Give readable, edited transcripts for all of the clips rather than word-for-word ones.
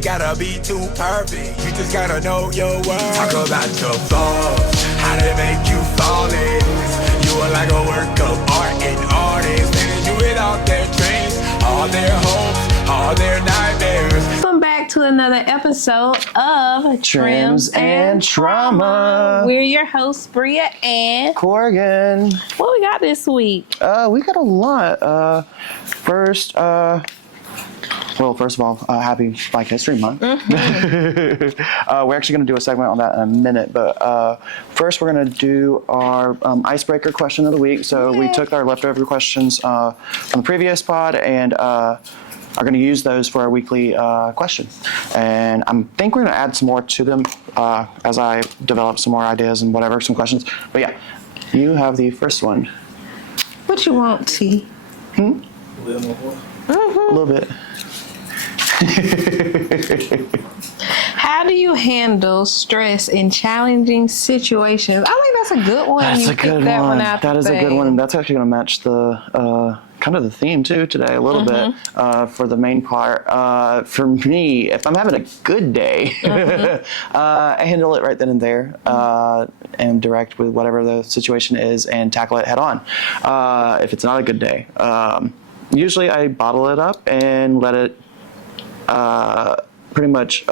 ain't gotta be too perfect. You just gotta know your worth. Talk about your flaws, how they make you flawless. You are like a work of art and artists. They do it off their dreams, all their hopes, all their nightmares. Welcome back to another episode of Trims and Trauma. We're your hosts, Bria and Corrigan. What we got this week? We got a lot. First of all, happy Black History Month. Mm-hmm. We're actually going to do a segment on that in a minute, but first we're going to do our icebreaker question of the week. So we took our leftover questions from the previous pod and are going to use those for our weekly question. And I think we're going to add some more to them as I develop some more ideas and whatever, some questions. But yeah, you have the first one. What you want, T? A little bit. How do you handle stress in challenging situations? I think that's a good one. That's you a good that one. Out that is the a good one. And that's actually going to match the kind of the theme too today a little bit for the main part. For me, if I'm having a good day, I handle it right then and there and direct with whatever the situation is and tackle it head on. If it's not a good day, usually I bottle it up and let it pretty much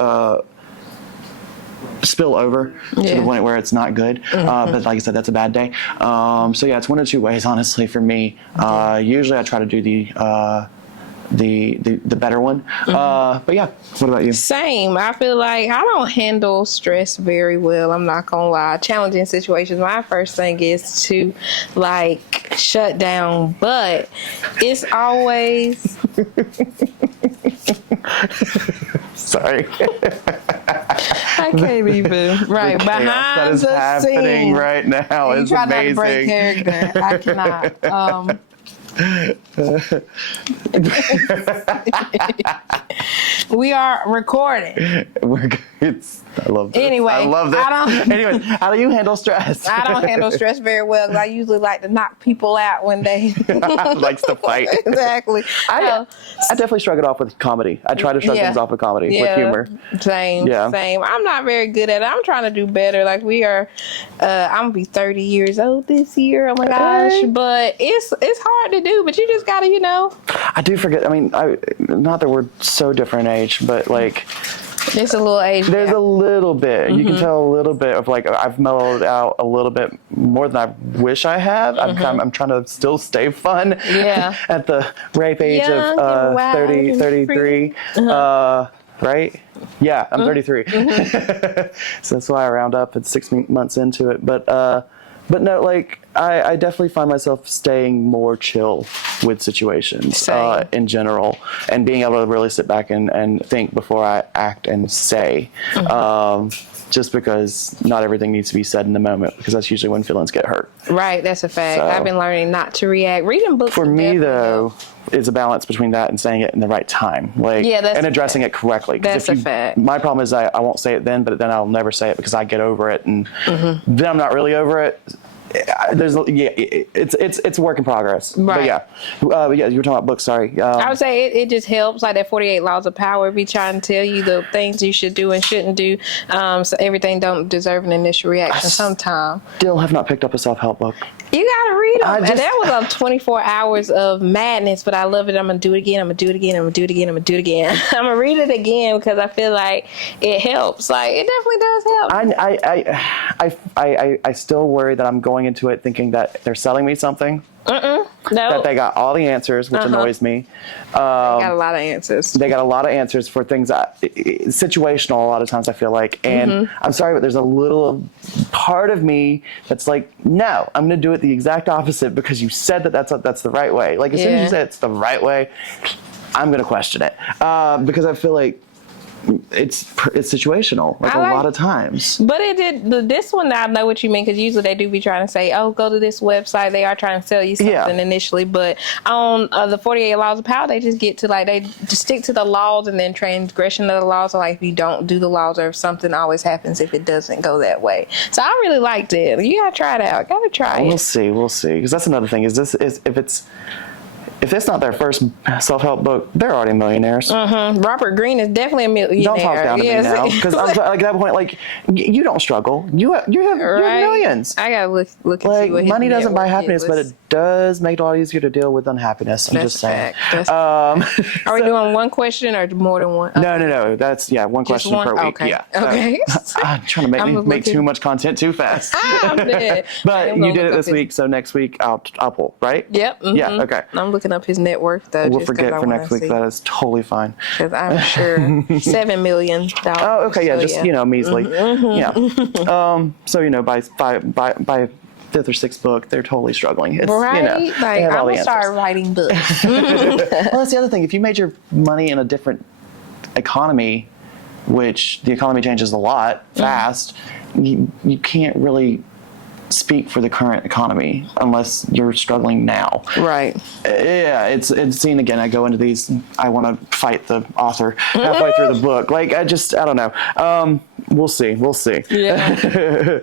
spill over to the point where it's not good. But like I said, that's a bad day. So yeah, it's one of two ways, honestly, for me. Usually I try to do the better one. But yeah, what about you? Same. I feel like I don't handle stress very well. I'm not gonna lie. Challenging situations, my first thing is to like shut down, but it's always Sorry. I can't even. Right. Behind that is the happening scenes right now is try amazing. Not to break character. I cannot. We are recording. I love this. Anyway, I love this. Anyways, how do you handle stress? I don't handle stress very well because I usually like to knock people out when they likes to fight. Exactly. I definitely shrug it off with comedy. I try to shrug things off with comedy, with humor. Same. I'm not very good at it. I'm trying to do better. Like we are, I'm gonna be 30 years old this year. Oh my gosh! But it's hard to do. But you just gotta, I do forget. I mean, not that we're so different in age, but like. There's a little age. There's a little bit. You can tell a little bit of like I've mellowed out a little bit more than I wish I have. I'm trying to still stay fun. Yeah. At the ripe age Young of 30, 33. Right? Yeah, I'm 33. So that's why I round up at 6 months into it. But no, like I definitely find myself staying more chill with situations in general, and being able to really sit back and think before I act and say. Just because not everything needs to be said in the moment, because that's usually when feelings get hurt. Right, that's a fact. So, I've been learning not to react. Reading books for me though, it's a balance between that and saying it in the right time, and addressing it correctly. That's a fact. My problem is I won't say it then, but then I'll never say it because I get over it, and then I'm not really over it. It's a work in progress. Right. But yeah, you were talking about books. Sorry. I would say it just helps. Like that 48 Laws of Power be trying to tell you the things you should do and shouldn't do. So everything don't deserve an initial reaction. Sometimes. Still have not picked up a self-help book. You gotta read them. And that was 24 hours of madness, but I love it. I'm gonna do it again. I'm gonna do it again. I'm gonna do it again. I'm gonna do it again. I'm gonna read it again because I feel like it helps. Like it definitely does help. I still worry that I'm going into it thinking that they're selling me something. No. That they got all the answers, which annoys me. They got a lot of answers. They got a lot of answers for things situational a lot of times, I feel like. And I'm sorry, but there's a little part of me that's like, no, I'm going to do it the exact opposite because you said that's the right way. Like as soon as you say it's the right way, I'm going to question it because I feel like it's situational, like a lot of times. But this one, I know what you mean, because usually they do be trying to say, oh, go to this website. They are trying to sell you something initially. But on the 48 Laws of Power, they just get to they just stick to the laws, and then transgression of the laws. So like if you don't do the laws, or if something always happens if it doesn't go that way. So I really liked it. You gotta try it out. Gotta try it. We'll see. Because that's another thing. If if it's not their first self-help book, they're already millionaires. Robert Greene is definitely a millionaire. Don't talk down to me now, because I'm like at that point, like you don't struggle. You have millions. I gotta look and like see what his money doesn't buy net worth happiness, but it does make it a lot easier to deal with unhappiness. I'm That's just saying. Are we doing one question or more than one? No. That's one question per week. Okay. Yeah. Okay. I'm trying to make too much content too fast. I'm dead. But you did it this week, so next week I'll pull, right? Yep. Yeah. Okay. I'm looking up his net worth though. We'll forget for next week. That is totally fine. Because I'm sure $7 million. Oh, okay. Yeah. Just measly. Yeah. So by fifth or sixth book, they're totally struggling. It's, right? Like, I'm gonna start writing books. Well, that's the other thing. If you made your money in a different economy, which the economy changes a lot fast, you can't really speak for the current economy unless you're struggling now. Right. Yeah, it's seen again. I go into these. I want to fight the author halfway through the book. Like I don't know. We'll see. Yeah.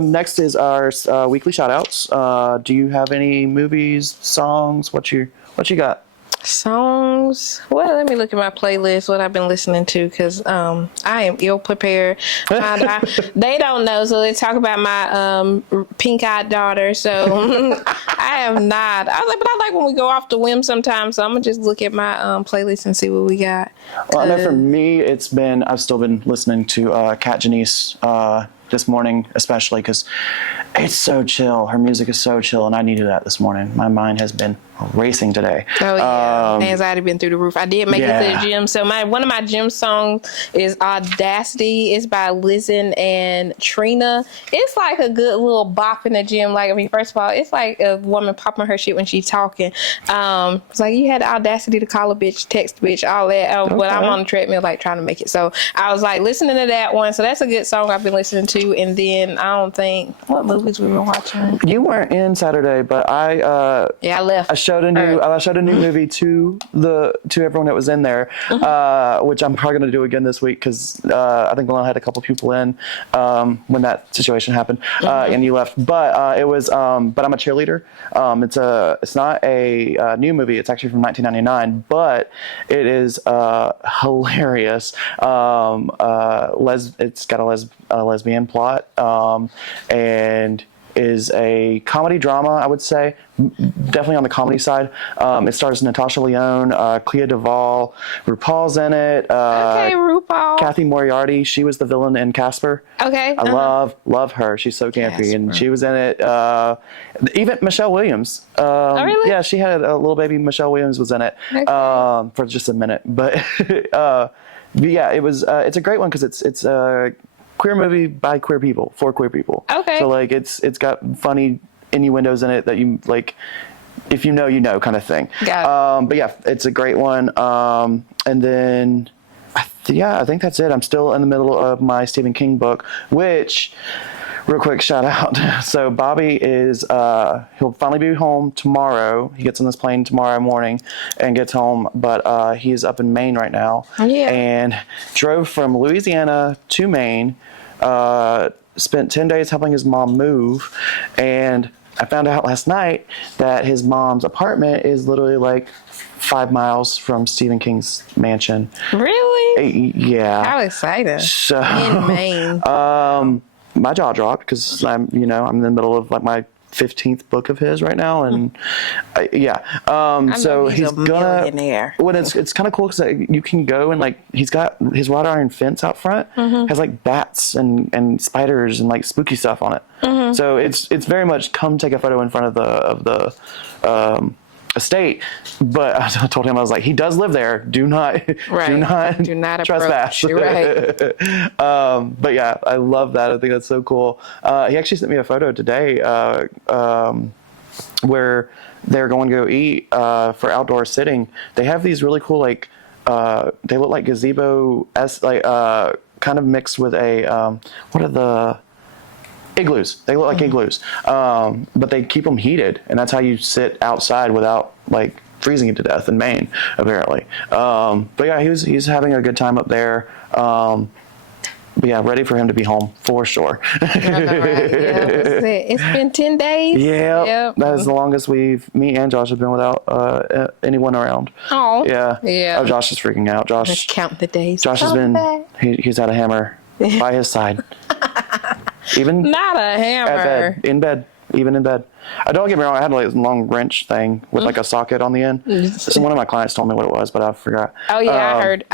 Next is our weekly shout outs. Do you have any movies, songs? What you got? Songs. Well, let me look at my playlist, what I've been listening to, because I am ill prepared. They don't know, so they talk about my pink-eyed daughter. So I have not. But I like when we go off the whim sometimes. So I'm gonna just look at my playlist and see what we got. Well, I know for me, I've still been listening to Kat Janice this morning, especially because it's so chill. Her music is so chill, and I needed that this morning. My mind has been racing today. Oh yeah, anxiety been through the roof. I did make it to the gym. So one of my gym songs is Audacity. It's by Listen and Trina. It's like a good little bop in the gym. Like, I mean, first of all, it's like a woman popping her shit when she's talking. It's like you had the audacity to call a bitch, text a bitch, all that. But I'm on the treadmill, like trying to make it. So I was like listening to that one. So that's a good song I've been listening to. And then I don't think what movies we were watching. You weren't in Saturday, but I left. I showed a new movie to everyone that was in there, which I'm probably going to do again this week because I think Lana had a couple people in when that situation happened and you left. But it was but I'm a Cheerleader. It's not a new movie. It's actually from 1999, but it is hilarious. It's got a lesbian plot and is a comedy drama, I would say, definitely on the comedy side. It stars Natasha Lyonne, Clea Duvall, RuPaul's in it. Okay, RuPaul. Kathy Moriarty, she was the villain in Casper. Okay. I love her. She's so campy, Casper. And she was in it. Even Michelle Williams. Oh, really? Yeah, she had a little baby. Michelle Williams was in it for just a minute, but yeah, it was. It's a great one because it's a queer movie by queer people for queer people. Okay. So like it's got funny innuendos in it that you like, if you know kind of thing. Got it. But yeah, it's a great one. And then I think that's it. I'm still in the middle of my Stephen King book, which, real quick shout out. So Bobby is he'll finally be home tomorrow. He gets on this plane tomorrow morning and gets home, but he's up in Maine right now. Yeah. And drove from Louisiana to Maine. Spent 10 days helping his mom move, and I found out last night that his mom's apartment is literally like 5 miles from Stephen King's mansion. Really? Yeah. How exciting! So in Maine. My jaw dropped because I'm in the middle of like my 15th book of his right now, and so he's gonna millionaire. When it's kind of cool because you can go and like he's got his wrought iron fence out front has like bats and spiders and like spooky stuff on it. So it's very much come take a photo in front of the estate. But I told him, I was like, he does live there. Do not trespass. Right. But yeah, I love that. I think that's so cool. He actually sent me a photo today where they're going to go eat for outdoor sitting. They have these really cool they look like gazebo kind of mixed with a what are the igloos. They look like igloos, but they keep them heated, and that's how you sit outside without like freezing it to death in Maine, apparently. But yeah, he's having a good time up there. but yeah, ready for him to be home for sure. Right. Yeah, it's been 10 days. Yep. That is the longest me and Josh have been without anyone around. Oh. Yeah. Yeah. Oh, Josh is freaking out. Let's count the days. Josh has been, he's had a hammer by his side. Even not a hammer. Even in bed. Don't get me wrong, I had like a long wrench thing with like a socket on the end. So one of my clients told me what it was, but I forgot. Oh yeah, I heard.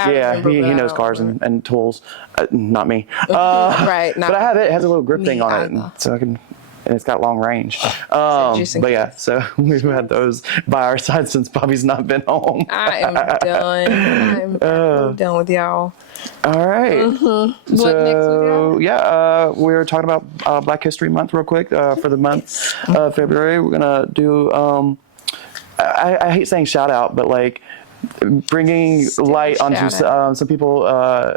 He knows cars and tools. Not me. Right. But I have it. It has a little grip thing on it, so I can. And it's got long range. But yeah, so we've had those by our side since Bobby's not been home. I am done. I'm done with y'all. All right. Mm-hmm. So, what next we got? we're talking about Black History Month real quick for the month of February. We're going to do, I hate saying shout out, but like bringing light onto some people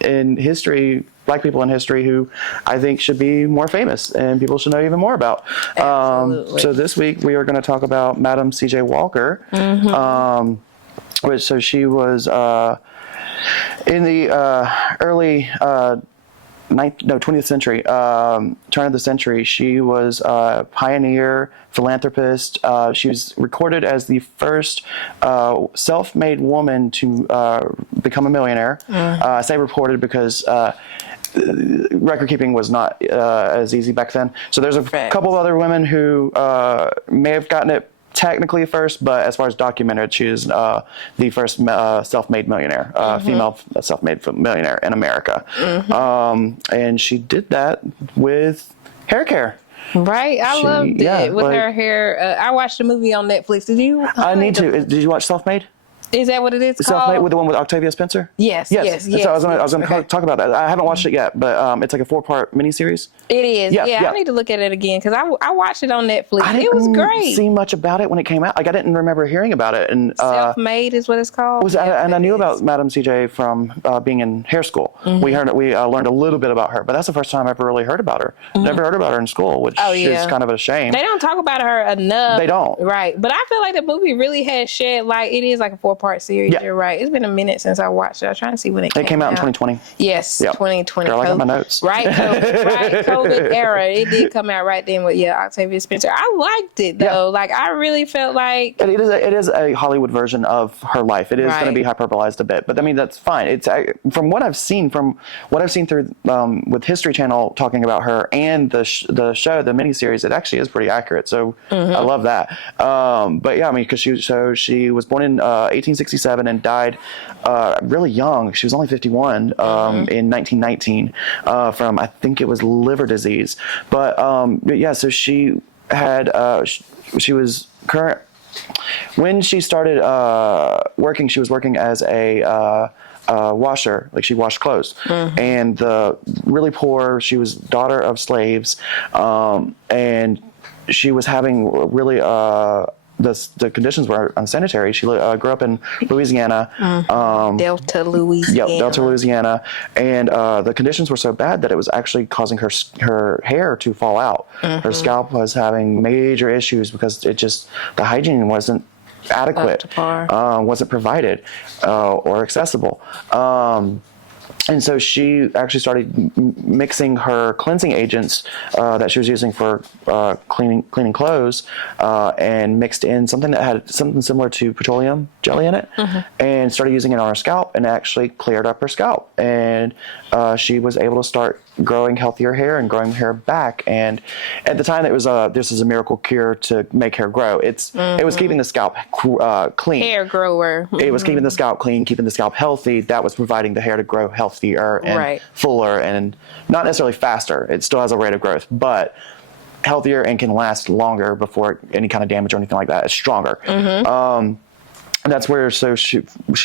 in history, Black people in history who I think should be more famous and people should know even more about. So this week we are going to talk about Madam C.J. Walker. So she was in the early 20th century, turn of the century. She was a pioneer, philanthropist. She was recorded as the first self-made woman to become a millionaire. I say reported because record keeping was not as easy back then. So there's a couple of other women who may have gotten it technically first, but as far as documented, she is the first self-made millionaire, female self-made millionaire in America. And she did that with hair care. Right, I loved it with her hair. I watched a movie on Netflix. Did you? I need to. Did you watch Self-Made? Is that what it is called? Self-Made with the one with Octavia Spencer? Yes. So I was going to talk about that. I haven't watched it yet, but it's like a 4-part miniseries. It is. Yeah, I need to look at it again because I watched it on Netflix. It was great. I didn't see much about it when it came out. Like I didn't remember hearing about it. And Self-Made is what it's called. And I knew about Madam CJ from being in hair school. We learned a little bit about her, but that's the first time I ever really heard about her. Never heard about her in school, which is kind of a shame. They don't talk about her enough. They don't. Right, but I feel like the movie really has shed light. It is like a 4-part series. Yeah. You're right. It's been a minute since I watched it. I was trying to see when it came out. In 2020. Yes, 2020. Girl, I got my notes. Right, COVID era. It did come out right then with Octavia Spencer. I liked it though. Like I really felt like it is a Hollywood version of her life. It is going to be hyperbolized a bit, but I mean that's fine. It's from what I've seen through with History Channel talking about her and the show, the miniseries. It actually is pretty accurate. So I love that. But yeah, I mean because she was born in 1867 and died really young. She was only 51 in 1919 from I think it was liver disease. But so she had she was current when she started working. She was working as a washer, like she washed clothes, and the really poor. She was daughter of slaves, and she was having really. The conditions were unsanitary. She grew up in Louisiana. Delta, Louisiana. Yeah, Delta, Louisiana. And the conditions were so bad that it was actually causing her hair to fall out. Her scalp was having major issues because the hygiene wasn't adequate, wasn't provided or accessible. And so she actually started mixing her cleansing agents that she was using for cleaning clothes and mixed in something that had something similar to petroleum jelly in it and started using it on her scalp and actually cleared up her scalp. And she was able to start growing healthier hair and growing hair back. And at the time, this is a miracle cure to make hair grow. It was keeping the scalp clean. Hair grower. It was keeping the scalp clean, keeping the scalp healthy. That was providing the hair to grow healthier and fuller and not necessarily faster. It still has a rate of growth, but healthier and can last longer before any kind of damage or anything like that. It's stronger. And that's where she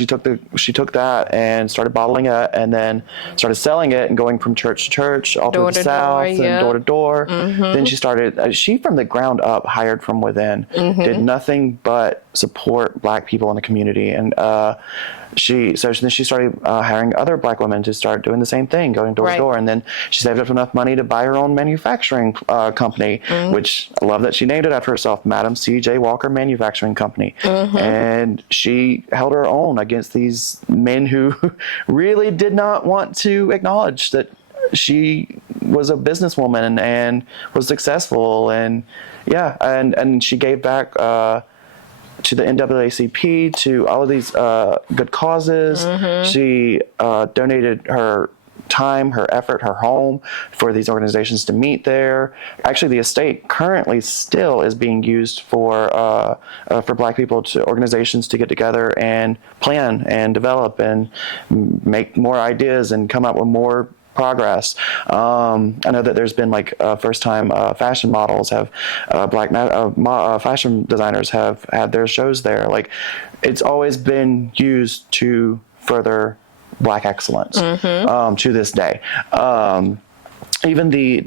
took that and started bottling it and then started selling it and going from church to church all through the South and door to door. Then she started. She from the ground up hired from within. Did nothing but support Black people in the community and. Then she started hiring other Black women to start doing the same thing, going door to door. And then she saved up enough money to buy her own manufacturing company, which I love that she named it after herself, Madam C.J. Walker Manufacturing Company. And she held her own against these men who really did not want to acknowledge that she was a businesswoman and was successful, and and she gave back to the NAACP, to all of these good causes. She donated her time, her effort, her home for these organizations to meet there. Actually, the estate currently still is being used for Black people, organizations to get together and plan and develop and make more ideas and come up with more progress. I know that there's been like first time fashion models have Black fashion designers have had their shows there. Like, it's always been used to further Black excellence to this day. Even the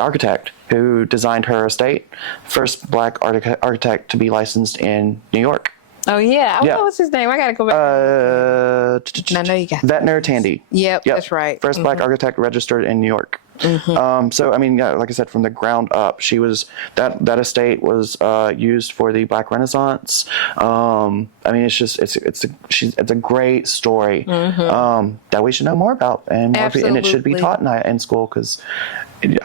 architect who designed her estate, first Black architect to be licensed in New York. Oh yeah, what was his name? I gotta go back. I know you got Vetner Tandy. Yep, that's right. First Black architect registered in New York. So I mean, like I said, from the ground up, she was that estate was used for the Black Renaissance. I mean, it's a great story that we should know more about, and it should be taught in school, because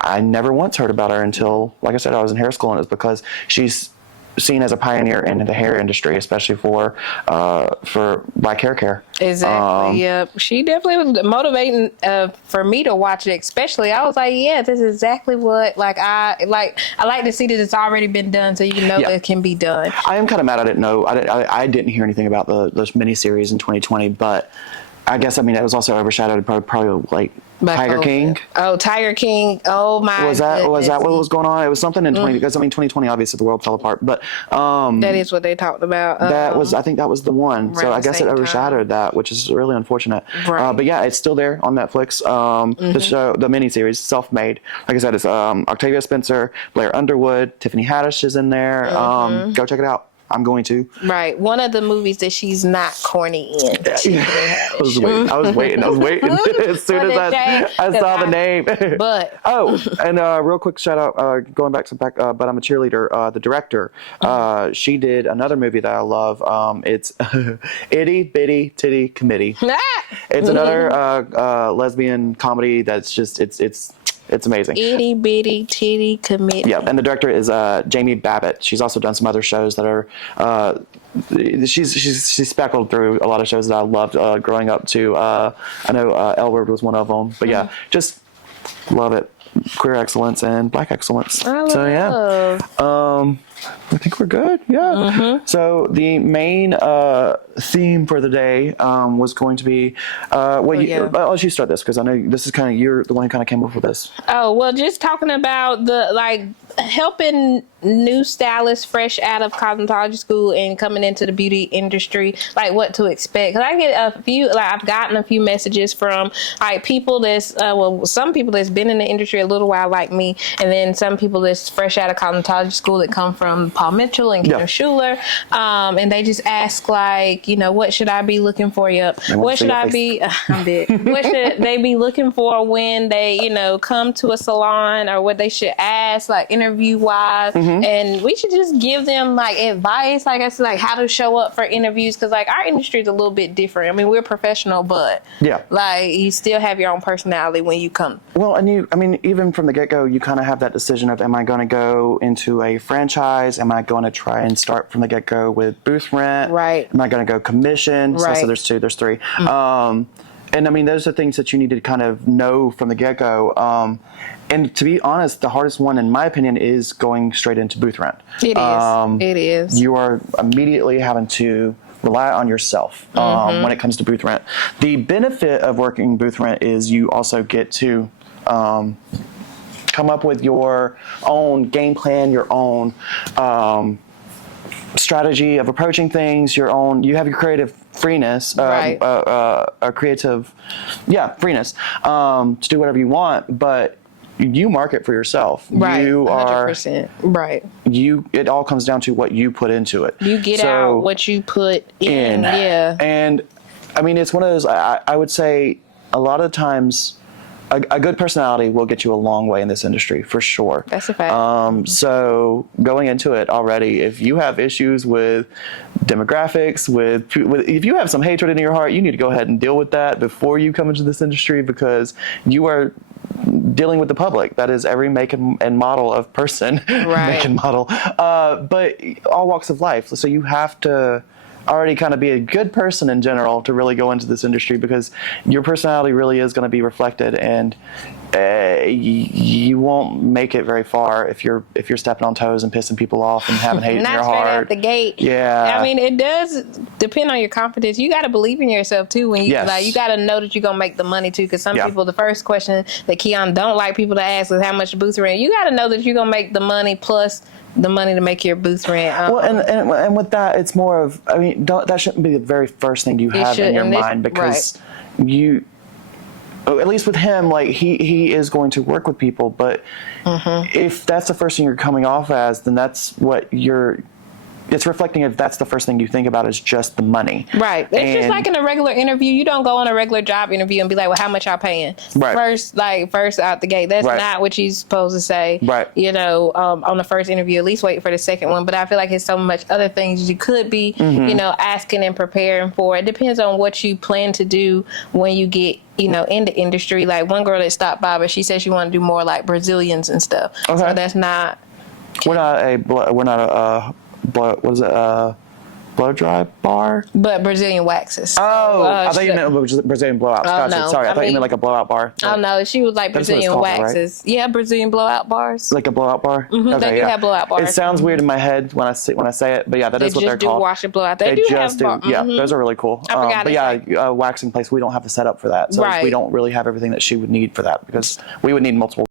I never once heard about her until, like I said, I was in hair school, and it's because she's seen as a pioneer in the hair industry, especially for Black hair care. Exactly. Yep. She definitely was motivating for me to watch it. Especially, I was like, yeah, this is exactly what I like to see that it's already been done, so you know it can be done. I am kind of mad I didn't know. I didn't hear anything about those miniseries in 2020, but I guess it was also overshadowed probably like Tiger King. Oh, Tiger King. Oh my. Was that what was going on? It was something in 20 because 2020 obviously the world fell apart, but that is what they talked about. I think that was the one. So I guess it overshadowed that, which is really unfortunate. Right. But yeah, it's still there on Netflix. The show, the miniseries, Self-Made. Like I said, it's Octavia Spencer, Blair Underwood, Tiffany Haddish is in there. Go check it out. I'm going to. Right. One of the movies that she's not corny in. I was waiting. As soon as I saw the name. But. And real quick shout out, going back, but I'm a cheerleader. The director, she did another movie that I love. It's Itty Bitty Titty Committee. It's another lesbian comedy that's just, it's amazing. Itty bitty titty committee. Yeah, and the director is Jamie Babbitt. She's also done some other shows that are. She's speckled through a lot of shows that I loved growing up too. I know L Word was one of them, but yeah, just love it. Queer excellence and Black excellence. I think we're good. Yeah. So the main theme for the day was going to be. I'll let you start this, because I know this is kind of, you're the one who kind of came up with this. Oh well, just talking about helping new stylists fresh out of cosmetology school and coming into the beauty industry, like what to expect. Because I get I've gotten a few messages from people that's some people that's been in the industry a little while like me, and then some people that's fresh out of cosmetology school that come from Paul Mitchell and Kim Schuler, and they just ask what should I be looking for? What should I be? I'm dead. What should they be looking for when they come to a salon, or what they should ask interview wise? And we should just give them advice, like I said, how to show up for interviews, because our industry is a little bit different. I mean, we're professional, but you still have your own personality when you come. Well, and even from the get-go, you kind of have that decision of, am I going to go into a franchise? Am I going to try and start from the get-go with booth rent? Right. Am I going to go commission? Right. So there's three. And those are things that you need to kind of know from the get-go. And to be honest, the hardest one, in my opinion, is going straight into booth rent. It is. You are immediately having to rely on yourself when it comes to booth rent. The benefit of working booth rent is you also get to come up with your own game plan, your own strategy of approaching things, you have your creative freeness, freeness to do whatever you want, but you market for yourself. Right. You 100%. Right. It all comes down to what you put into it. You get out what you put in. Yeah. And it's one of those, I would say a lot of times a good personality will get you a long way in this industry for sure. That's a fact. So going into it already, if you have issues with demographics, if you have some hatred in your heart, you need to go ahead and deal with that before you come into this industry, because you are dealing with the public. That is every make and model of person, Right. make and model, but all walks of life. So you have to already kind of be a good person in general to really go into this industry, because your personality really is going to be reflected, and you won't make it very far if you're stepping on toes and pissing people off and having hate in your Not straight heart. out the gate. Yeah. I mean, it does depend on your confidence. You got to believe in yourself too. When you Yes. you got to know that you're gonna make the money too. Because some Yeah. people, the first question that Keon don't like people to ask is how much the booth rent. You got to know that you're gonna make the money plus the money to make your booth rent. Well, and with that, it's more of, I mean, that shouldn't be the very first thing you have in your mind, because you, at least with him, like he is going to work with people, but if that's the first thing you're coming off as, then that's what it's reflecting if that's the first thing you think about is just the money. Right. It's just like in a regular interview. You don't go on a regular job interview and be like, well, how much y'all paying? Right. First out the gate. That's Right. not what you're supposed to say. Right. You know, on the first interview, at least wait for the second one. But I feel like it's so much other things you could be, you know, asking and preparing for. It depends on what you plan to do when you get, you know, in the industry. Like one girl that stopped by, but she said she wanted to do more like Brazilians and stuff. Okay. So that's not. We're not a blow dry bar. But Brazilian waxes. Oh, I thought you meant Brazilian blowouts. Gotcha. no. Sorry, I thought you mean- meant like a blowout bar. Oh no, she was like That's what it's Brazilian called, right? waxes. Yeah, Brazilian blowout bars. Like a blowout bar. They do have blowout bars. It sounds weird in my head when I say it, but yeah, that They is what they're just do called. wash and blow out. They do have bar. Yeah, those are really cool. I forgot but it's yeah, waxing place, we don't have the setup for that, so Right. we don't really have everything that she would need for that, because we would need multiple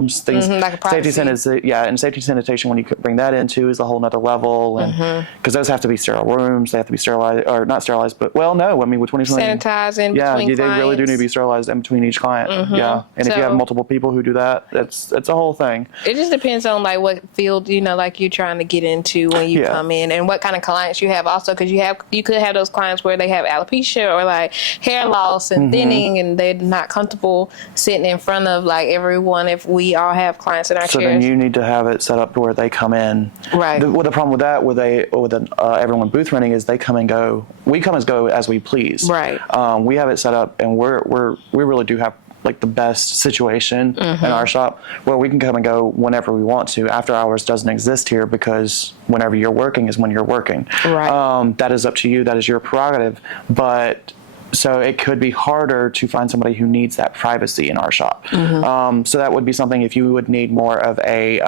things. like a privacy. And safety sanitation, when you bring that into, is a whole nother level, and because those have to be sterile rooms, they have to be sterilized, or not sterilized, but well, no, I mean with 2020, Sanitize in yeah, between they really do need to be sterilized in between each client. Yeah, and if you have So- multiple people who do that, it's a whole thing. It just depends on like what field, you know, like you're trying to get into when you Yeah. come in, and what kind of clients you have also, because you could have those clients where they have alopecia or like hair loss and thinning, and they're not comfortable sitting in front of like everyone. If we all have clients in our So chairs. then you need to have it set up to where they come in. Right. The problem with that, with everyone booth renting, is they come and go. We come and go as we please. Right. We have it set up, and we really do have like the best situation in our shop, where we can come and go whenever we want to. After hours doesn't exist here, because whenever you're working is when you're working. Right. That is up to you. That is your prerogative. But so it could be harder to find somebody who needs that privacy in our shop. So that would be something if you would need more of a,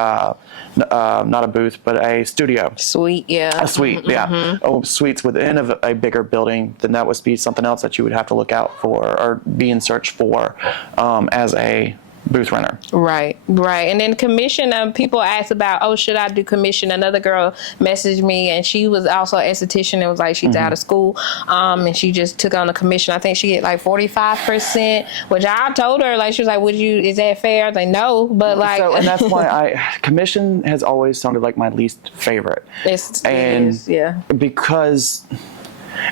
not a booth, but a studio. Suite, yeah. A suite, yeah. Oh, suites within a bigger building, then that would be something else that you would have to look out for or be in search for as a booth renter. Right. And then commission, people ask about, oh, should I do commission? Another girl messaged me, and she was also an esthetician, and was like, she's out of school, and she just took on a commission. I think she get like 45%, which I told her, like, she was like, is that fair? I was like, no, but like. So, and that's why commission has always sounded like my least favorite. It is, yeah. Because,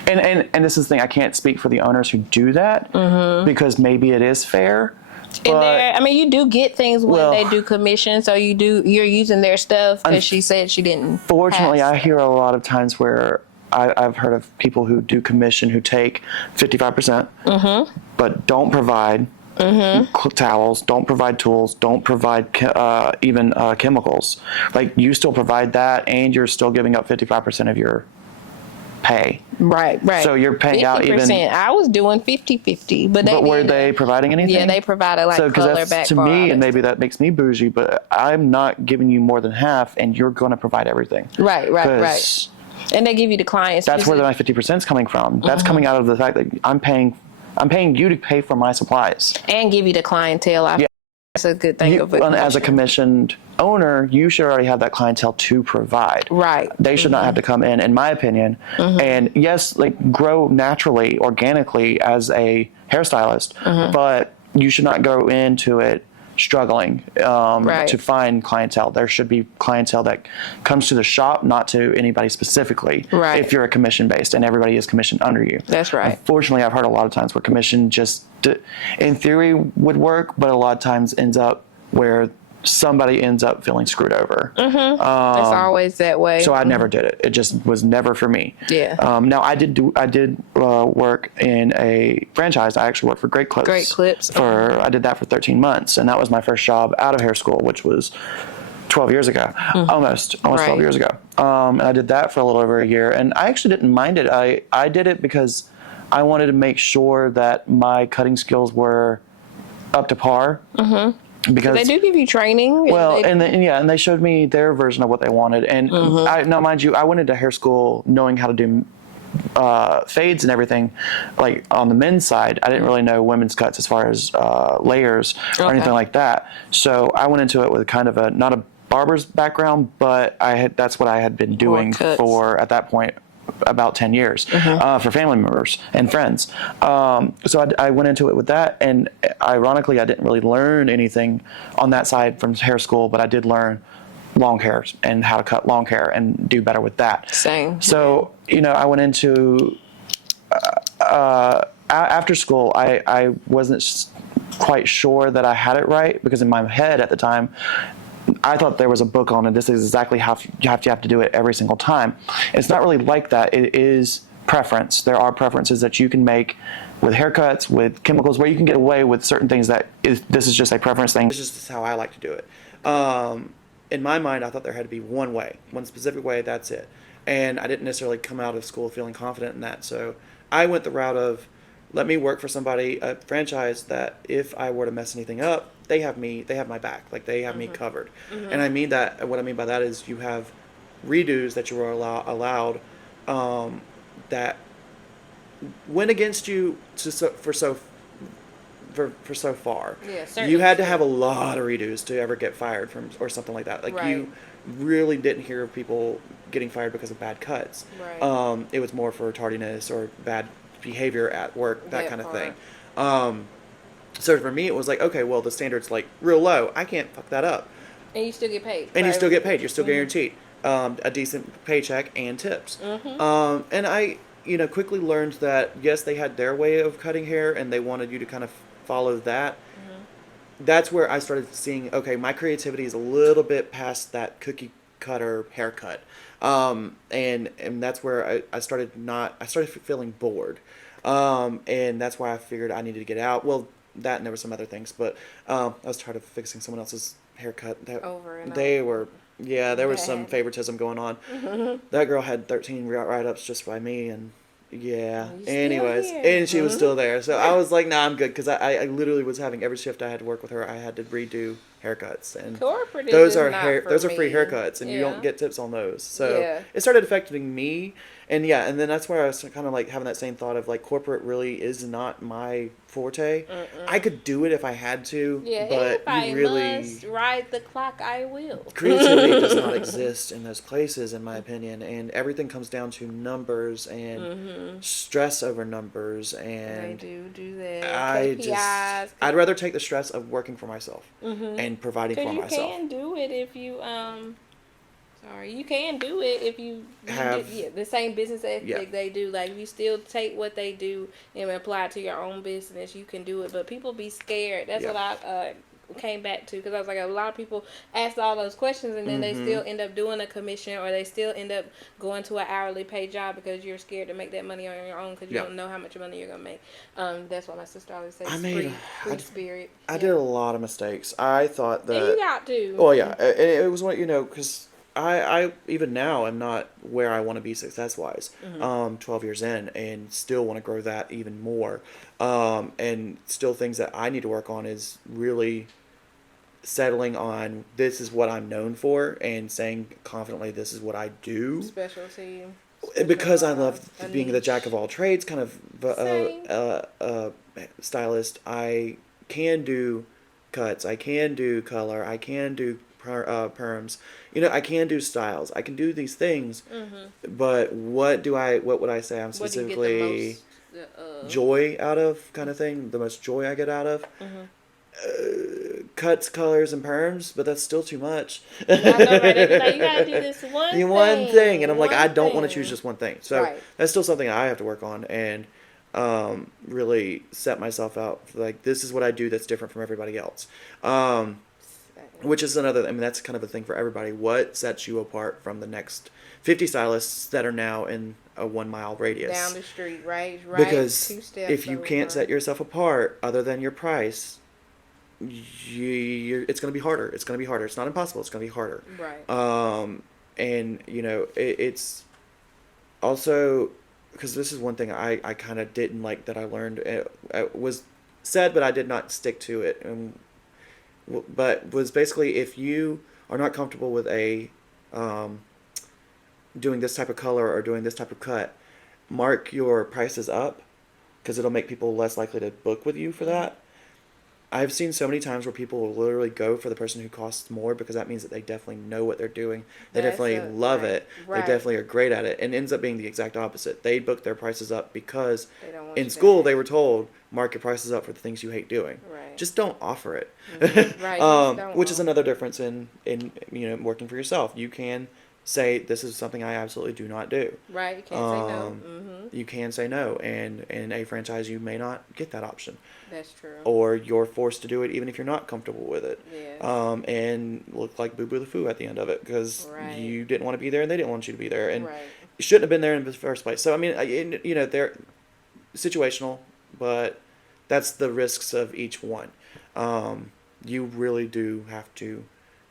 and this is the thing, I can't speak for the owners who do that, because maybe it is fair. And I mean, you do get things when they do commission, so you're using their stuff, because she said she didn't. Fortunately, pass. I hear a lot of times where I've heard of people who do commission who take 55%, but don't provide towels, don't provide tools, don't provide even chemicals. Like, you still provide that, and you're still giving up 55% of your pay. Right. So you're paying out even. I was doing 50-50, but were they providing anything? Yeah, they provided like color that's, back to bar me, and and maybe that makes me bougie, but I'm not giving you more than half, and you're going to provide everything. Right. 'Cause And they give you the clients. That's where my 50% is coming from. That's coming out of the fact that I'm paying you to pay for my supplies. And give you the clientele. I that's a good thing of it. As a commissioned owner, you should already have that clientele to provide. Right. They should not have to come in my opinion. And yes, like, grow naturally, organically as a hairstylist, but you should not go into it struggling to find clientele. There should be clientele that comes to the shop, not to anybody specifically. Right. If you're a commission based and everybody is commissioned under you. That's right. Unfortunately, I've heard a lot of times where commission just in theory would work, but a lot of times ends up where somebody ends up feeling screwed over. It's always that way. So I never did it. It just was never for me. Yeah. Now I did work in a franchise. I actually worked for Great Clips. Great Clips. I did that for 13 months, and that was my first job out of hair school, which was 12 years ago, almost 12 years ago. And I did that for a little over a year, and I actually didn't mind it. I did it because I wanted to make sure that my cutting skills were up to par. Because they do give you training. Well, and they showed me their version of what they wanted. And now, mind you, I went into hair school knowing how to do fades and everything, like on the men's side. I didn't really know women's cuts as far as layers or anything like that. So I went into it with kind of not a barber's background, but that's what I had been doing for, at that point, about 10 years for family members and friends. So I went into it with that, and ironically, I didn't really learn anything on that side from hair school, but I did learn long hair and how to cut long hair and do better with that. Same. So, I went into after school, I wasn't quite sure that I had it right, because in my head at the time, I thought there was a book on it. This is exactly how you have to do it every single time. It's not really like that. It is preference. There are preferences that you can make with haircuts, with chemicals, where you can get away with certain things this is just a preference thing. This is just how I like to do it. In my mind, I thought there had to be one way, one specific way, that's it. And I didn't necessarily come out of school feeling confident in that. So I went the route of, let me work for somebody, a franchise, that if I were to mess anything up, they have my back, like they have me covered. And I mean that, what I mean by that is you have redos that you were allowed that went against you for so far. Yeah, you had to have a lot of redos to ever get fired from, or something like that. Like you really didn't hear of people getting fired because of bad cuts. Right. It was more for tardiness or bad behavior at work, that kind of thing. So for me, it was like, okay, well, the standard's like real low. I can't fuck that up. And you still get paid. And you still get paid. You're still guaranteed a decent paycheck and tips. And I, quickly learned that, yes, they had their way of cutting hair, and they wanted you to kind of follow that. That's where I started seeing, okay, my creativity is a little bit past that cookie cutter haircut. And that's where I started feeling bored. And that's why I figured I needed to get out. Well, that and there were some other things, but I was tired of fixing someone else's haircut. There was some favoritism going on. That girl had 13 write-ups just by me, and anyways, and she was still there. So I was like, nah, I'm good, because I literally was having every shift I had to work with her, I had to redo haircuts, and those are free haircuts, and you don't get tips on those. So it started affecting me, and then that's where I was kind of like having that same thought of like, corporate really is not my forte. I could do it if I had to, but if I must ride the clock, I will. Creativity does not exist in those places, in my opinion, and everything comes down to numbers and stress over numbers, and they do that. I'd rather take the stress of working for myself and providing for myself. You can do it if you you can do it if you have the same business ethic they do. Like, you still take what they do and apply it to your own business. You can do it, but people be scared. That's what I came back to, because I was like, a lot of people ask all those questions, and then they still end up doing a commission, or they still end up going to an hourly paid job because you're scared to make that money on your own, because you don't know how much money you're gonna make. That's what my sister always says. Free spirit. I did a lot of mistakes. I thought that. And you got to. Oh yeah, it was one, because I even now am not where I want to be success-wise, 12 years in, and still want to grow that even more. And still things that I need to work on is really settling on, this is what I'm known for, and saying confidently, this is what I do. Specialty. Because I love being the jack of all trades, kind of stylist. I can do cuts, I can do color, I can do perms, I can do styles, I can do these things, but what would I say I'm specifically joy out of, kind of thing, the most joy I get out of, cuts, colors, and perms, but that's still too much. I know, right? They'd be like, you gotta do this one thing. And I'm like, I don't want to thing. choose just one thing. So that's still something I have to work on and really set myself out. Like, this is what I do that's different from everybody else. Which is another, I mean, that's kind of a thing for everybody. What sets you apart from the next 50 stylists that are now in a 1 mile radius? Down the street, right? Because 2 steps if you can't set yourself apart other than your price, it's going to be harder. It's going to be harder. It's not impossible. It's going to be harder. Right. And, you know, it's also, because this is one thing I kind of didn't like that I learned. It was said, but I did not stick to it. But was basically, if you are not comfortable with doing this type of color or doing this type of cut, mark your prices up, because it'll make people less likely to book with you for that. I've seen so many times where people will literally go for the person who costs more, because that means that they definitely know what they're doing. They definitely love it. Right. They definitely are great at it. And it ends up being the exact opposite. They book their prices up because in school they were told, mark your prices up for the things you hate doing. Right. Just don't offer it. Mm-hmm. Right. Which is another difference in you know, working for yourself. You can say, this is something I absolutely do not do. Right. You can't say no. Mm-hmm. You can say no, and in a franchise you may not get that option. That's true. Or you're forced to do it even if you're not comfortable with it. Yeah. And look like Boo Boo the Foo at the end of it, because you didn't want to be there and they didn't want you to be there, and you shouldn't have been there in the first place. So I mean, you know, they're situational, but that's the risks of each one. You really do have to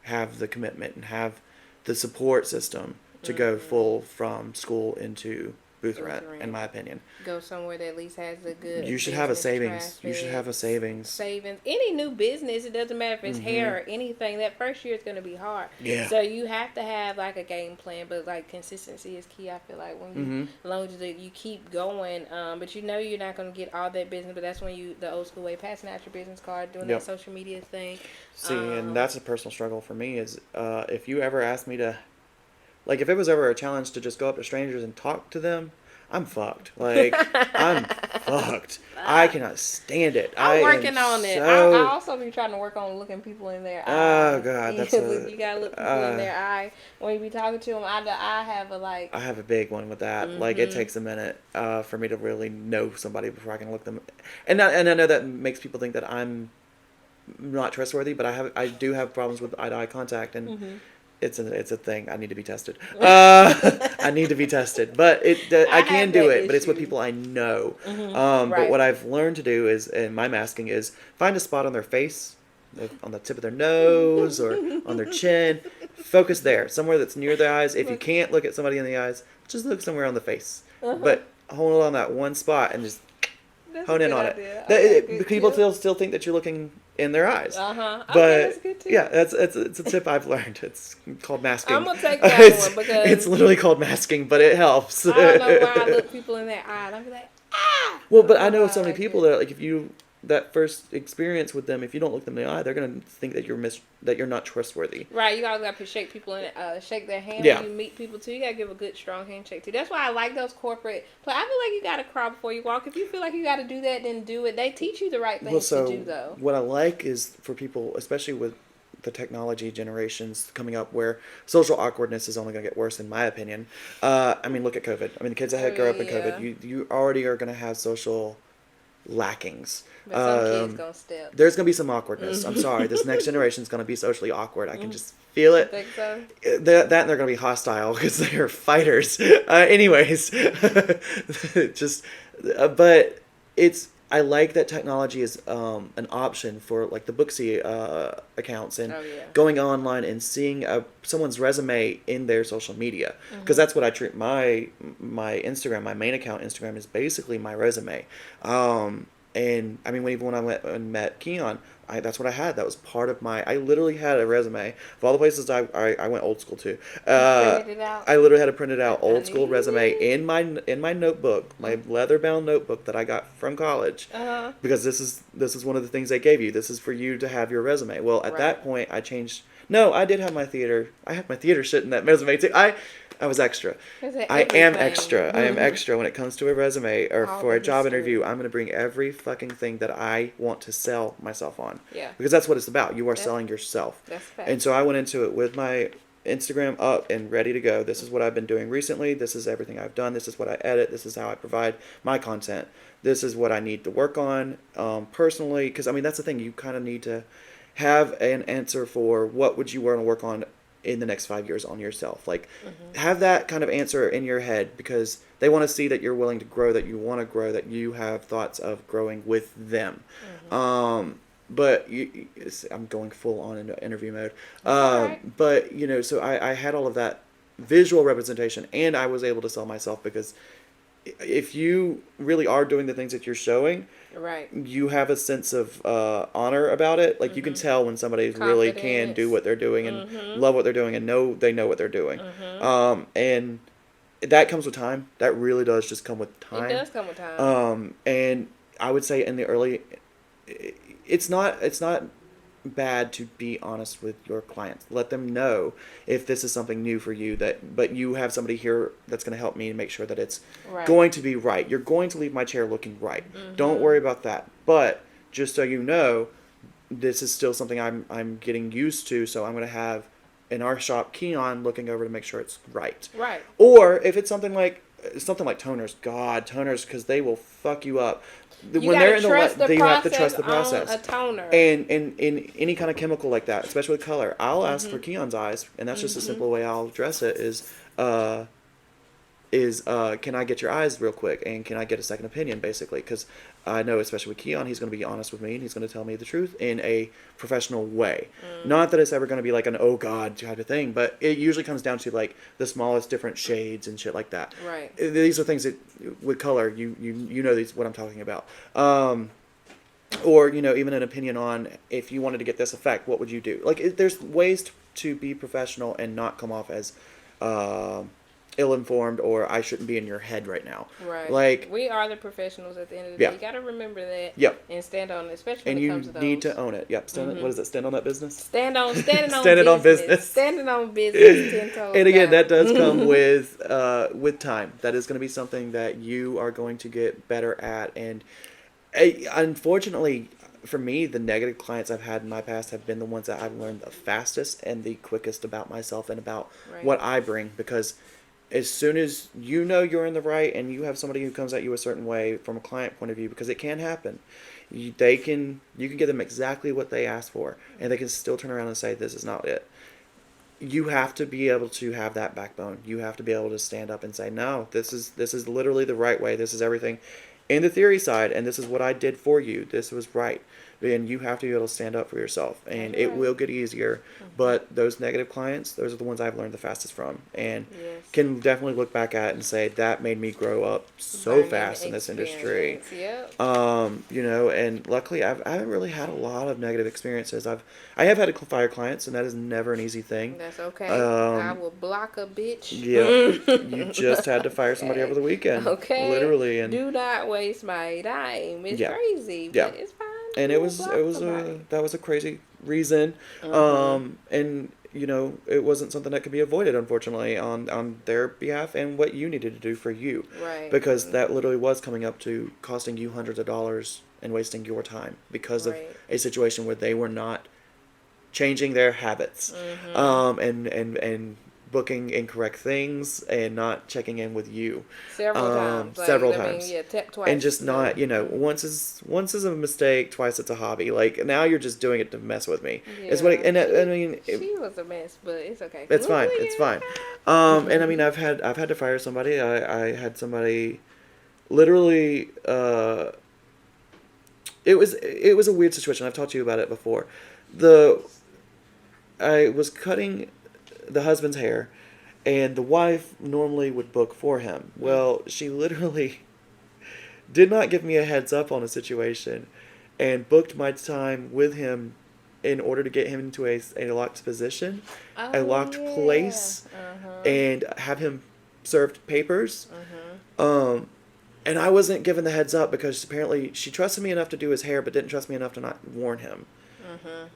have the commitment and have the support system to go full from school into booth rent, in my opinion. Go somewhere that at least has a good. You should have a savings. You should have a savings. Savings. Any new business, it doesn't matter if it's hair or anything. That first year is going to be hard. Yeah. So you have to have like a game plan, but like consistency is key. I feel like when you, as long as you keep going, but you know you're not going to get all that business. But that's when the old school way, passing out your business card, doing that social media thing. See, and that's a personal struggle for me. Is if you ever asked me to. Like, if it was ever a challenge to just go up to strangers and talk to them, I'm fucked. Like, I'm fucked. I cannot stand it. I'm working on it. I also be trying to work on looking people in their eye. Oh, God. That's you got to look people in their eye. When you be talking to them, I have I have a big one with that. Mm-hmm. Like, it takes a minute for me to really know somebody before I can look them. And I know that makes people think that I'm not trustworthy, but I do have problems with eye-to-eye contact, and it's a thing. I need to be tested. I need to be tested, but I can do it. But it's with people I know. But what I've learned to do is, in my masking, is find a spot on their face, on the tip of their nose or on their chin. Focus there, somewhere that's near their eyes. If you can't look at somebody in the eyes, just look somewhere on the face. But hold on that one spot and just hone in on it. People still think that you're looking in their eyes. But that's good too. Yeah, it's a tip I've learned. It's called masking. I'm gonna take that one because it's literally called masking, but it helps. I don't know why I look people in their eye and I'll be like, ah. Well, but I know so many people that like, if you that first experience with them, if you don't look them in the eye, they're gonna think that you're not trustworthy. Right. You always got to shake people in, shake their hand when you meet people too. You gotta give a good strong handshake too. That's why I like those corporate. I feel like you gotta crawl before you walk. If you feel like you gotta do that, then do it. They teach you the right things to do though. What I like is for people, especially with the technology generations coming up, where social awkwardness is only going to get worse, in my opinion. I mean, look at COVID. I mean, the kids that grew up in COVID, you already are going to have social lackings. But some kids gonna step. There's gonna be some awkwardness. I'm sorry. This next generation is gonna be socially awkward. I can just feel it. Think so? That and they're gonna be hostile because they're fighters. Anyways, but I like that technology is an option for like the Booksy accounts and going online and seeing someone's resume in their social media, because that's what I treat my Instagram, my main account Instagram is basically my resume. And I mean, even when I went and met Keon, that's what I had. That was part of I literally had a resume of all the places I went old school to. Printed it out? I literally had a printed out old school resume in my notebook, my leather bound notebook that I got from college, because this is one of the things they gave you. This is for you to have your resume. Well, at that point, I changed. No, I did have my theater. I had my theater shit in that resume too. I was extra. Is I am everything? extra. I am extra when it comes to a resume or All for the a job history. interview. I'm going to bring every fucking thing that I want to sell myself on. Yeah. Because that's what it's about. You are selling yourself. That's fact. And so I went into it with my Instagram up and ready to go. This is what I've been doing recently. This is everything I've done. This is what I edit. This is how I provide my content. This is what I need to work on personally. Because, I mean, that's the thing. You kind of need to have an answer for what would you want to work on in the next 5 years on yourself. Like, have that kind of answer in your head because they want to see that you're willing to grow, that you want to grow, that you have thoughts of growing with them. But I'm going full on into interview mode. Right. But, you know, so I had all of that visual representation and I was able to sell myself because if you really are doing the things that you're showing, Right. you have a sense of honor about it. Like you can tell when somebody really can do what they're doing and love what they're doing and know they know what they're doing. And that comes with time. That really does just come with time. It does come with time. And I would say in the early, it's not bad to be honest with your clients. Let them know if this is something new for you but you have somebody here that's going to help me make sure that it's going to be right. You're going to leave my chair looking right. Don't worry about that. But just so you know, this is still something I'm getting used to, so I'm going to have in our shop Keon looking over to make sure it's right. Right. Or if it's something like toners, toners, because they will fuck you up. You have to trust the process. On a toner. And in any kind of chemical like that, especially with color, I'll ask for Keon's eyes, and that's just a simple way I'll address it is can I get your eyes real quick, and can I get a second opinion, basically, because I know, especially with Keon, he's going to be honest with me, and he's going to tell me the truth in a professional way. Not that it's ever going to be like an oh god type of thing, but it usually comes down to like the smallest different shades and shit like that. Right. These are things that with color, you know these what I'm talking about. Or, you know, even an opinion on if you wanted to get this effect, what would you do? Like, there's ways to be professional and not come off as ill-informed or I shouldn't be in your head right now. Right. Like, we are the professionals at the end of the day. You got to remember that. Yep. And stand on it, especially when it comes to those. And you need to own it. Yep. What is it? Stand on that business? Standing on Standing business. on business. Standing on business. 10 toes And again, down. that does come with time. That is going to be something that you are going to get better at. And unfortunately, for me, the negative clients I've had in my past have been the ones that I've learned the fastest and the quickest about myself and about what I bring. Because as soon as you know you're in the right and you have somebody who comes at you a certain way from a client point of view, because it can happen, you can give them exactly what they asked for, and they can still turn around and say this is not it. You have to be able to have that backbone. You have to be able to stand up and say, no, this is literally the right way. This is everything in the theory side, and this is what I did for you. This was right. And you have to be able to stand up for yourself, and it will get easier. But those negative clients, those are the ones I've learned the fastest from, and can definitely look back at and say that made me grow up so fast in this industry. Yep. You know, and luckily I haven't really had a lot of negative experiences. I have had to fire clients, and that is never an easy thing. That's okay. I will block a bitch. Yeah, you just had to fire somebody over the weekend. Okay. Literally, and do not waste my time. It's crazy, but it's fine. And that was a crazy reason, and you know it wasn't something that could be avoided, unfortunately, on their behalf and what you needed to do for you, right? Because that literally was coming up to costing you hundreds of dollars and wasting your time because of a situation where they were not changing their habits, and booking incorrect things and not checking in with you several times, twice, and just not, you know, once is a mistake, twice it's a hobby. Like now you're just doing it to mess with me. Is what I mean. She was a mess, but it's okay. It's fine. It's fine. And I mean, I've had to fire somebody. I had somebody, literally. It was a weird situation. I've talked to you about it before. I was cutting the husband's hair, and the wife normally would book for him. Well, she literally did not give me a heads up on a situation and booked my time with him in order to get him into a locked position, a locked place, and have him served papers. And I wasn't given the heads up because apparently she trusted me enough to do his hair but didn't trust me enough to not warn him.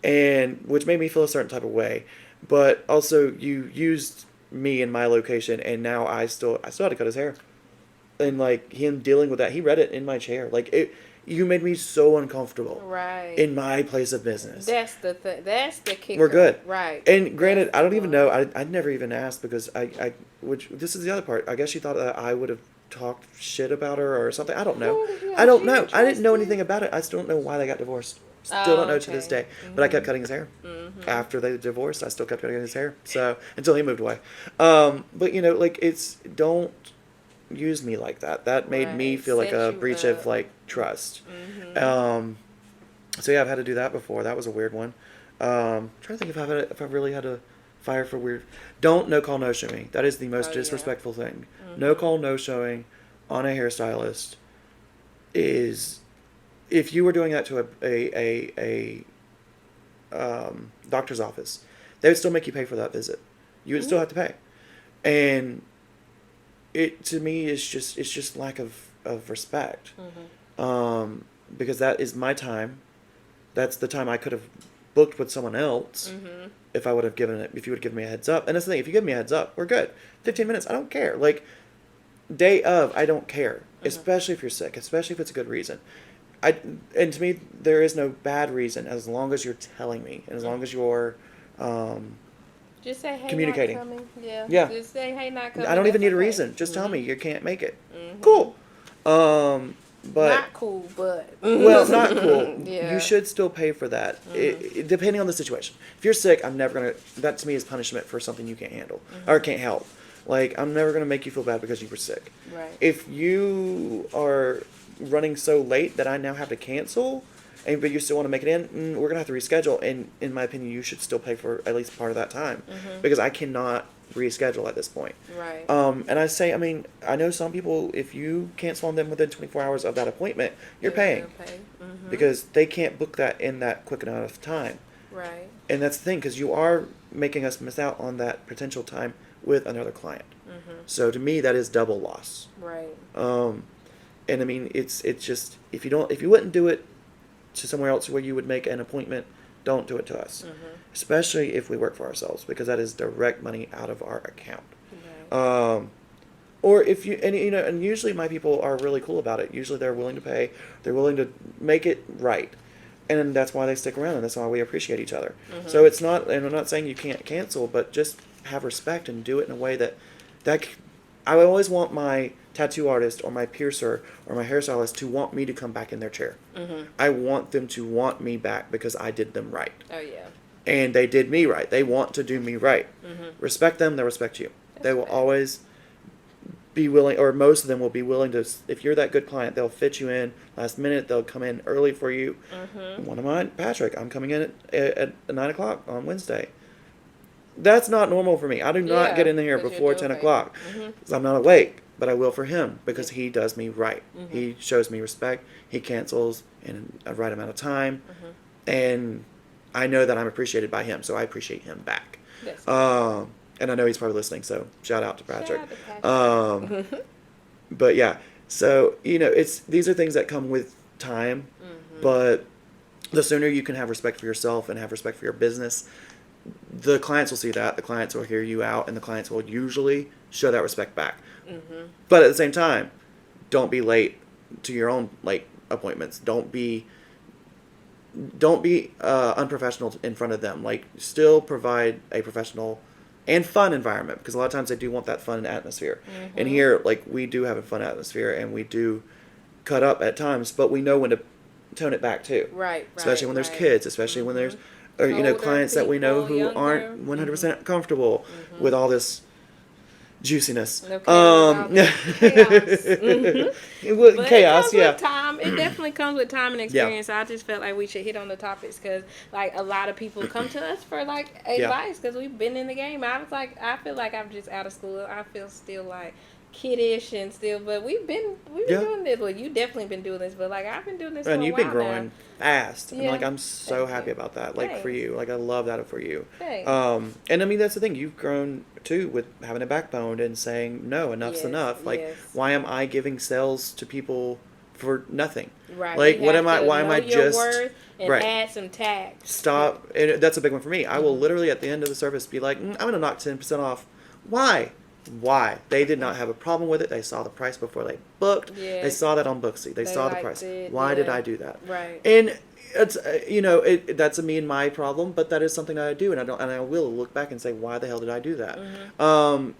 And which made me feel a certain type of way. But also, you used me in my location, and now I still had to cut his hair, and like him dealing with that, he read it in my chair. Like you made me so uncomfortable. Right. In my place of business. That's the thing. That's the kicker. We're good. Right. And granted, I don't even know. I never even asked because which this is the other part. I guess she thought that I would have talked shit about her or something. I don't know. I don't know. I didn't know anything about it. I still don't know why they got divorced. Still don't know to this day. But I kept cutting his hair. After they divorced, I still kept cutting his hair. So until he moved away. But you know, like don't use me like that. That made me feel like a breach of like trust. So yeah, I've had to do that before. That was a weird one. Trying to think if I've really had to fire for weird. Don't no call no show me. That is the most disrespectful thing. No call no showing on a hairstylist is, if you were doing that to a doctor's office, they would still make you pay for that visit. You would still have to pay, and it to me is just lack of respect. Because that is my time. That's the time I could have booked with someone else if I would have if you would have given me a heads up. And that's the thing, if you give me a heads up, we're good. 15 minutes, I don't care. Like, day of, I don't care. Especially if you're sick, especially if it's a good reason. And to me, there is no bad reason as long as you're telling me, and as long as you're just say, hey, communicating. not coming. Yeah. Yeah. Just say, hey, not coming. I don't even need a reason. Just tell me you can't make it. Cool. But not cool, but well, not cool. Yeah. You should still pay for that, depending on the situation. If you're sick, I'm never gonna. That to me is punishment for something you can't handle or can't help. Like, I'm never gonna make you feel bad because you were sick. Right. If you are running so late that I now have to cancel, but you still want to make it in, we're gonna have to reschedule. And in my opinion, you should still pay for at least part of that time because I cannot reschedule at this point. Right. And I mean, I know some people, if you cancel on them within 24 hours of that appointment, you're paying. Because they can't book that in that quick enough of time. Right. And that's the thing, because you are making us miss out on that potential time with another client. So to me, that is double loss. Right. And I mean, it's just, if you wouldn't do it to somewhere else where you would make an appointment, don't do it to us. Especially if we work for ourselves, because that is direct money out of our account. Right. Or if you, and you know, and usually my people are really cool about it. Usually they're willing to pay, they're willing to make it right. And that's why they stick around, and that's why we appreciate each other. So it's not, and I'm not saying you can't cancel, but just have respect and do it in a way that I always want my tattoo artist or my piercer or my hairstylist to want me to come back in their chair. I want them to want me back because I did them right. Oh, yeah. And they did me right. They want to do me right. Respect them, they'll respect you. They will always be willing, or most of them will be willing to, if you're that good client, they'll fit you in last minute. They'll come in early for you. One of mine, Patrick, I'm coming in at 9 o'clock on Wednesday. That's not normal for me. I do not get in here before 10 o'clock because I'm not awake. But I will for him because he does me right. He shows me respect. He cancels in a right amount of time. And I know that I'm appreciated by him, so I appreciate him back. And I know he's probably listening, so shout out to Patrick. But yeah, so, you know, these are things that come with time, but the sooner you can have respect for yourself and have respect for your business, the clients will see that, the clients will hear you out, and the clients will usually show that respect back. But at the same time, don't be late to your own late appointments. Don't be unprofessional in front of them. Like, still provide a professional and fun environment, because a lot of times they do want that fun atmosphere. And here, like, we do have a fun atmosphere, and we do cut up at times, but we know when to tone it back too. Right. Especially when there's kids, especially when there's, or, you know, clients that we know who aren't 100% comfortable with all this juiciness. Chaos. Chaos, yeah. With time. It definitely comes with time and experience. I just felt like we should hit on the topics because, like, a lot of people come to us for, like, advice because we've been in the game. I feel like I'm just out of school. I feel still like kiddish and still, but we've been doing this. Well, you definitely been doing this, but like I've been doing this for a while. And you've been growing now. fast. Yeah. And like I'm so happy about that. Like for you. Like I love that for you. Thanks. And I mean that's the thing. You've grown too with having a backbone and saying no, enough's enough. Like why am I giving sales to people for nothing? Right. Like why am I just worth and add some tax. Stop. And that's a big one for me. I will literally at the end of the service be like, I'm gonna knock 10% off Why? Why? They did not have a problem with it. They saw the price before they booked. Yeah. They saw that on Booksy. They saw the liked price. it, Why did yeah. I do that? Right. And it's that's a me and my problem, but that is something that I do, and I will look back and say, why the hell did I do that? Mm-hmm.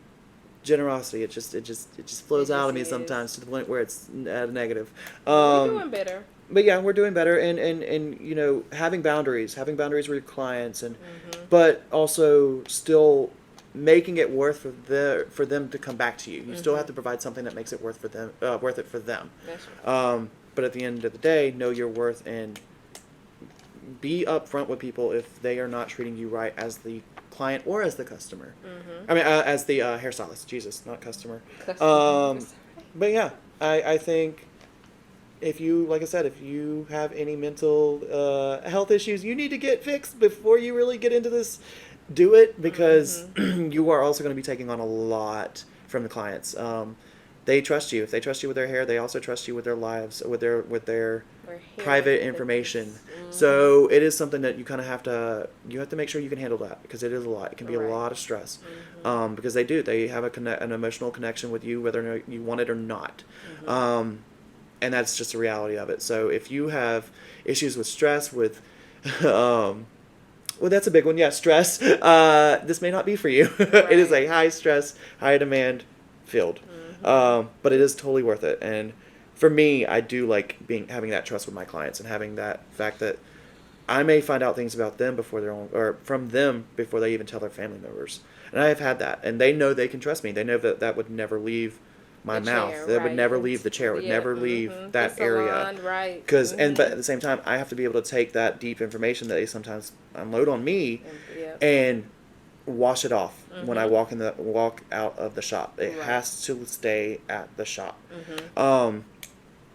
Generosity, it just flows out of me is. sometimes to the point where it's at a negative. We're doing better. But yeah, we're doing better, and having boundaries with your clients, and but also still making it worth for them to come back to you. You still have to provide something that makes it worth it for them. That's right. But at the end of the day, know your worth and be upfront with people if they are not treating you right as the client or as the customer. I mean, as the hairstylist. Jesus, not customer. But yeah, I think if you, like I said, if you have any mental health issues, you need to get fixed before you really get into this. Do it, because you are also going to be taking on a lot from the clients. They trust you. If they trust you with their hair, they also trust you with their lives, with their private information. So it is something that you kind of have to make sure you can handle that, because it is a lot. It can be a lot of stress, because they have an emotional connection with you, whether or not you want it or not. And that's just the reality of it. So if you have issues with stress, with well, that's a big one. Yeah, stress. This may not be for you. Right. It is a high stress, high demand field, but it is totally worth it. And for me, I do like having that trust with my clients, and having that fact that I may find out things about them from them before they even tell their family members. And I have had that, and they know they can trust me. They know that would never leave my mouth. That would never leave the chair. Would never leave that the area. salon, right? Because but at the same time, I have to be able to take that deep information that they sometimes unload on me, and wash it off when I walk out of the shop. It has to stay at the shop.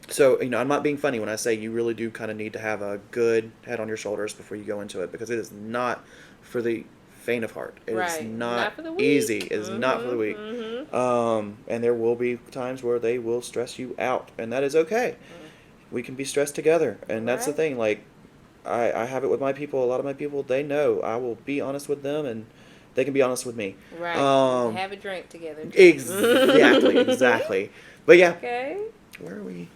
So I'm not being funny when I say you really do kind of need to have a good head on your shoulders before you go into it, because it is not for the faint of heart. It is not easy. It is not for the weak. And there will be times where they will stress you out, and that is okay. We can be stressed together, and that's the thing. Like, I have it with my people. A lot of my people, they know I will be honest with them, and they can be honest with me. Right. Have a drink together. Exactly. But yeah. Okay. Where are we?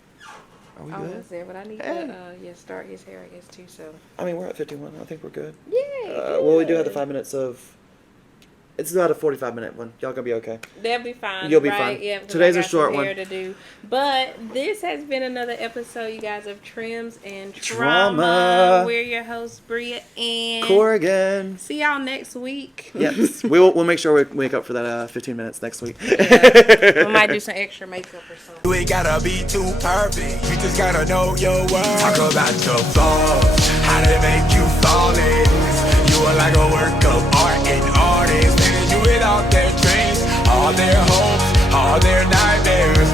Are we I good? was there, but I need to start his hair, I guess, too. So. I mean, we're at 51. I think we're good. Yay. Well, we do have the 5 minutes of. It's about a 45-minute one. Y'all gonna be okay. They'll be fine. You'll be fine. Yeah, today's a short one. To do. But this has been another episode, you guys, of Trims and Trauma. We're your hosts, Bria and Corrigan. See y'all next week. Yes, we'll make sure we wake up for that 15 minutes next week. Yeah. We might do some extra makeup or something. You ain't gotta be too perfect. You just gotta know your worth. Talk about your flaws, how they make you flawless. You are like a work of art, and artists, you without their dreams, all their hopes, all their nightmares.